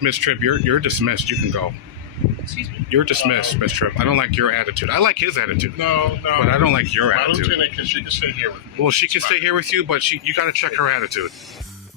Miss Tripp, you're dismissed. You can go. Excuse me? You're dismissed, Miss Tripp. I don't like your attitude. I like his attitude. No. But I don't like your My attitude. lieutenant, she can stay here with me. Well, she can stay here with you, but you got to check her attitude.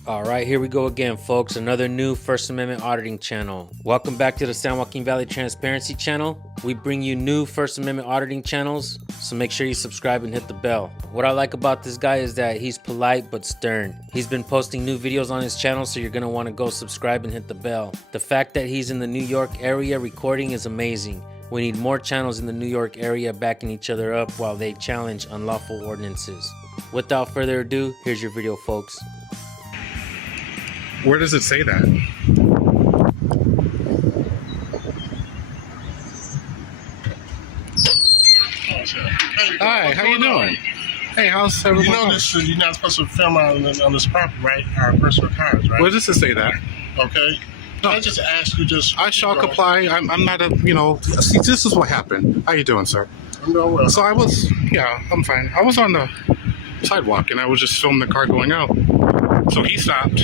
All right, here we go again, folks. Another new First Amendment auditing channel. Welcome back to the San Joaquin Valley Transparency channel. We bring you new First Amendment auditing channels, so make sure you subscribe and hit the bell. What I like about this guy is that he's polite but stern. He's been posting new videos on his channel, so you're going to want to go subscribe and hit the bell. The fact that he's in the New York area recording is amazing. We need more channels in the New York area backing each other up while they challenge unlawful ordinances. Without further ado, here's your video, folks. Where does it say that? Hi, how you doing? Hey, how's everyone? You know this, you're not supposed to film on this property, right? Our personal cars, right? Where does it say that? Okay. No. I just ask you just... I shall comply. I'm not a, see, this is what happened. How you doing, sir? I'm doing well. So I'm fine. I was on the sidewalk and I was just filming the car going out. So he stopped.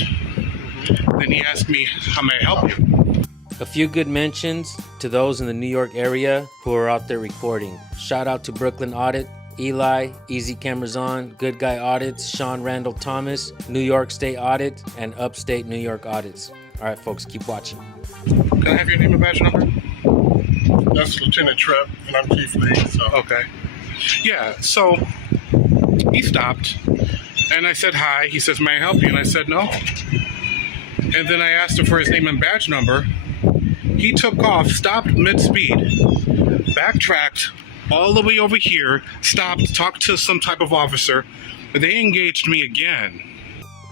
Then he asked me, how may I help you? A few good mentions to those in the New York area who are out there recording. Shout out to Brooklyn Audit, Eli, Easy Cameras On, Good Guy Audits, Sean Randall Thomas, New York State Audit, and Upstate New York Audits. All right, folks, keep watching. Can I have your name and badge number? That's Lieutenant Tripp, and I'm Chief Lee, so... Okay. Yeah, so he stopped, and I said hi. He says, may I help you? And I said, no. And then I asked him for his name and badge number. He took off, stopped mid-speed, backtracked all the way over here, stopped, talked to some type of officer. They engaged me again.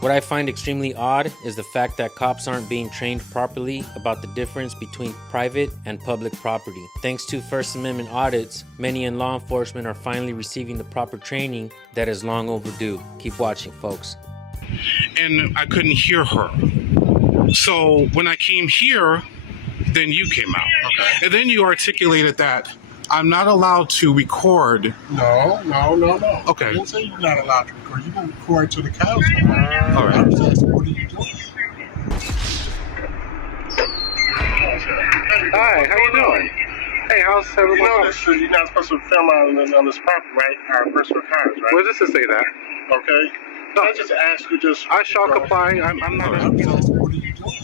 What I find extremely odd is the fact that cops aren't being trained properly about the difference between private and public property. Thanks to First Amendment audits, many in law enforcement are finally receiving the proper training that is long overdue. Keep watching, folks. And I couldn't hear her. So when I came here, then you came out. Okay. And then you articulated that I'm not allowed to record. No. Okay. I didn't say you're not allowed to record. You can record to the cows. All right. I was asking, what are you doing? Hi, how you doing? Hey, how's everyone? You know this, you're not supposed to film on this property, right? Our personal cars, right? Where does it say that? Okay. No. I just ask you just... I shall comply. I'm not I was asking, what are you doing?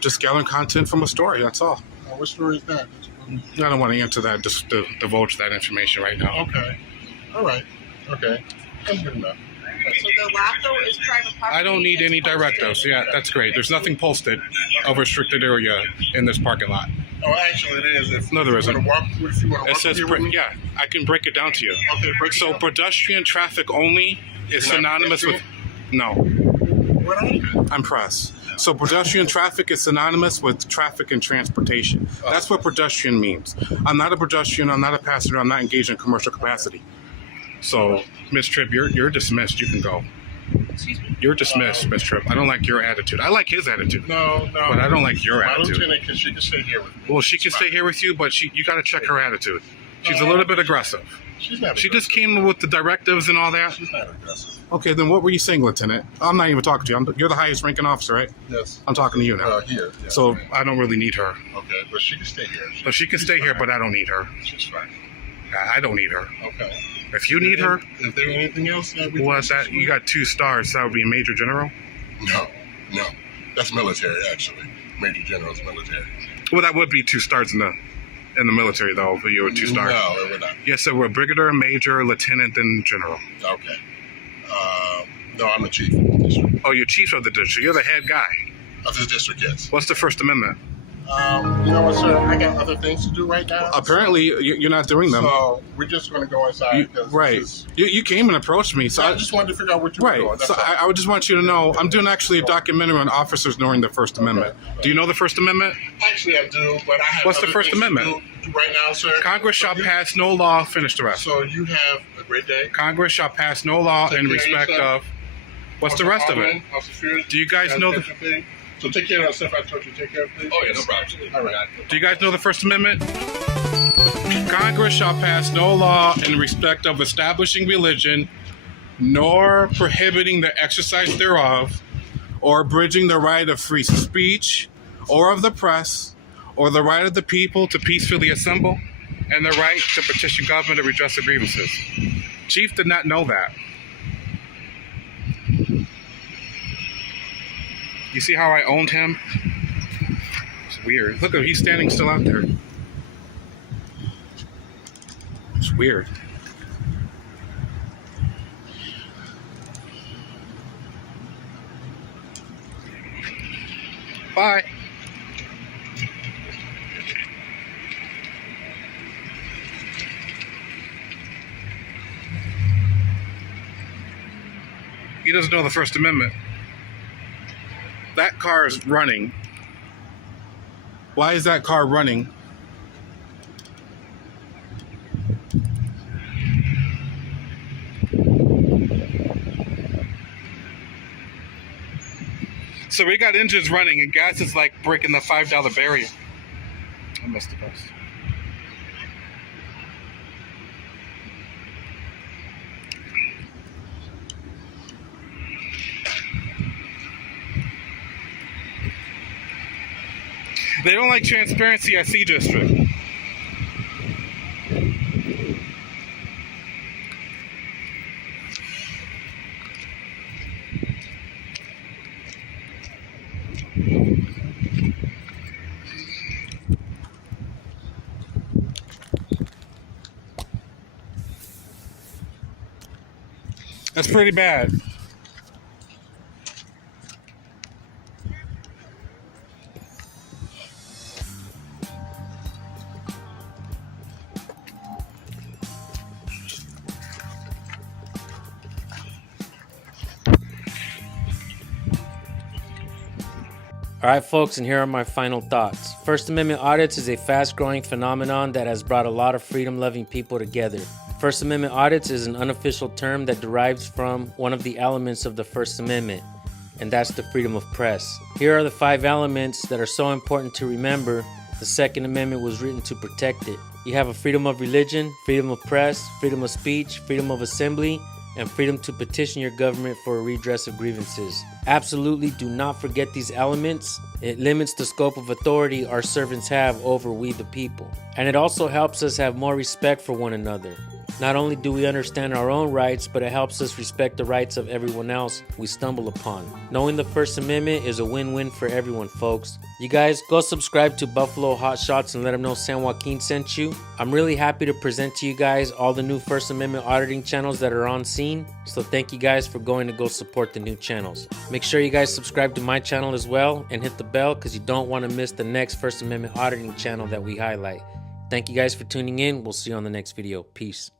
just gathering content from a story, that's all. What story is that? I don't want to answer that, just to divulge that information right now. Okay. All right. Okay. That's good enough. So the lot though is private property. I don't need any directives. Yeah, that's great. There's nothing posted of restricted area in this parking lot. Oh, actually, it is. If No, there you isn't. wanna walk, if you want to It walk says, here with me. yeah, I can break it down to you. Okay, break it So down. pedestrian traffic only is Not synonymous with, no, What are you? I'm press. So pedestrian traffic is synonymous with traffic and transportation. That's what pedestrian means. I'm not a pedestrian, I'm not a passenger, I'm not engaged in commercial capacity. So, Miss Tripp, you're dismissed, you can go. Excuse me? You're dismissed, Miss Tripp. I don't like your attitude. I like his attitude. No. But I don't like your My attitude. lieutenant, she can stay here with me. Well, she can stay here with you, but you got to check her attitude. She's a little bit aggressive. She's not She aggressive. just came with the directives and all that. She's not aggressive. Okay, then what were you saying, Lieutenant? I'm not even talking to you. You're the highest ranking officer, right? Yes. I'm talking to you now. Here. Yeah. So I don't really need her. Okay, but she can stay here. So she can stay here, but I don't need her. She's fine. I don't need her. Okay. If you need her, Is there anything else that we... what's that? You got 2 stars, so that would be a Major General? No. That's military, actually. Major General's military. Well, that would be 2 stars in the military, though, but you were 2 stars. No, we're not. Yes, so we're Brigadier, Major, Lieutenant, and General. Okay. No, I'm the chief of the district. Oh, you're chief of the district. You're the head guy. Of this district, yes. What's the First Amendment? You know what, sir? I got other things to do right now. Apparently, you're not doing them. So we're just going to go inside. because Right. this is- You came and approached me, so I just wanted to figure out what you were right. doing. That's So all. I would just want you to know I'm doing actually a documentary on officers knowing the First Amendment. Okay. Do you know the First Amendment? Actually, I do, but I have What's the other First things to Amendment? do right now, sir. Congress So shall you- pass no law. Finish the rest. So you have a great day. Congress shall pass no law Take in care of respect yourself. of. What's the rest of it? Do you guys know the? Thing. So take care of that stuff I told you to take care of, please. Oh, yeah, no problem. All right. Do you guys know the First Amendment? Congress shall pass no law in respect of establishing religion, nor prohibiting the exercise thereof, or abridging the right of free speech, or of the press, or the right of the people to peacefully assemble, and the right to petition government to redress their grievances. Chief did not know that. You see how I owned him? It's weird. Look at him, he's standing still out there. It's weird. Bye. He doesn't know the First Amendment. That car is running. Why is that car running? So we got engines running and gas is like breaking the $5 barrier. I missed the bus. They don't like transparency at C District. That's pretty bad. Alright folks, and here are my final thoughts. First Amendment audits is a fast-growing phenomenon that has brought a lot of freedom-loving people together. First Amendment audits is an unofficial term that derives from one of the elements of the First Amendment, and that's the freedom of press. Here are the 5 elements that are so important to remember. The Second Amendment was written to protect it. You have a freedom of religion, freedom of press, freedom of speech, freedom of assembly, and freedom to petition your government for a redress of grievances. Absolutely do not forget these elements. It limits the scope of authority our servants have over we the people. And it also helps us have more respect for one another. Not only do we understand our own rights, but it helps us respect the rights of everyone else we stumble upon. Knowing the First Amendment is a win-win for everyone, folks. You guys, go subscribe to Buffalo Hot Shots and let them know San Joaquin sent you. I'm really happy to present to you guys all the new First Amendment auditing channels that are on scene. So thank you guys for going to go support the new channels. Make sure you guys subscribe to my channel as well and hit the bell because you don't want to miss the next First Amendment auditing channel that we highlight. Thank you guys for tuning in. We'll see you on the next video. Peace.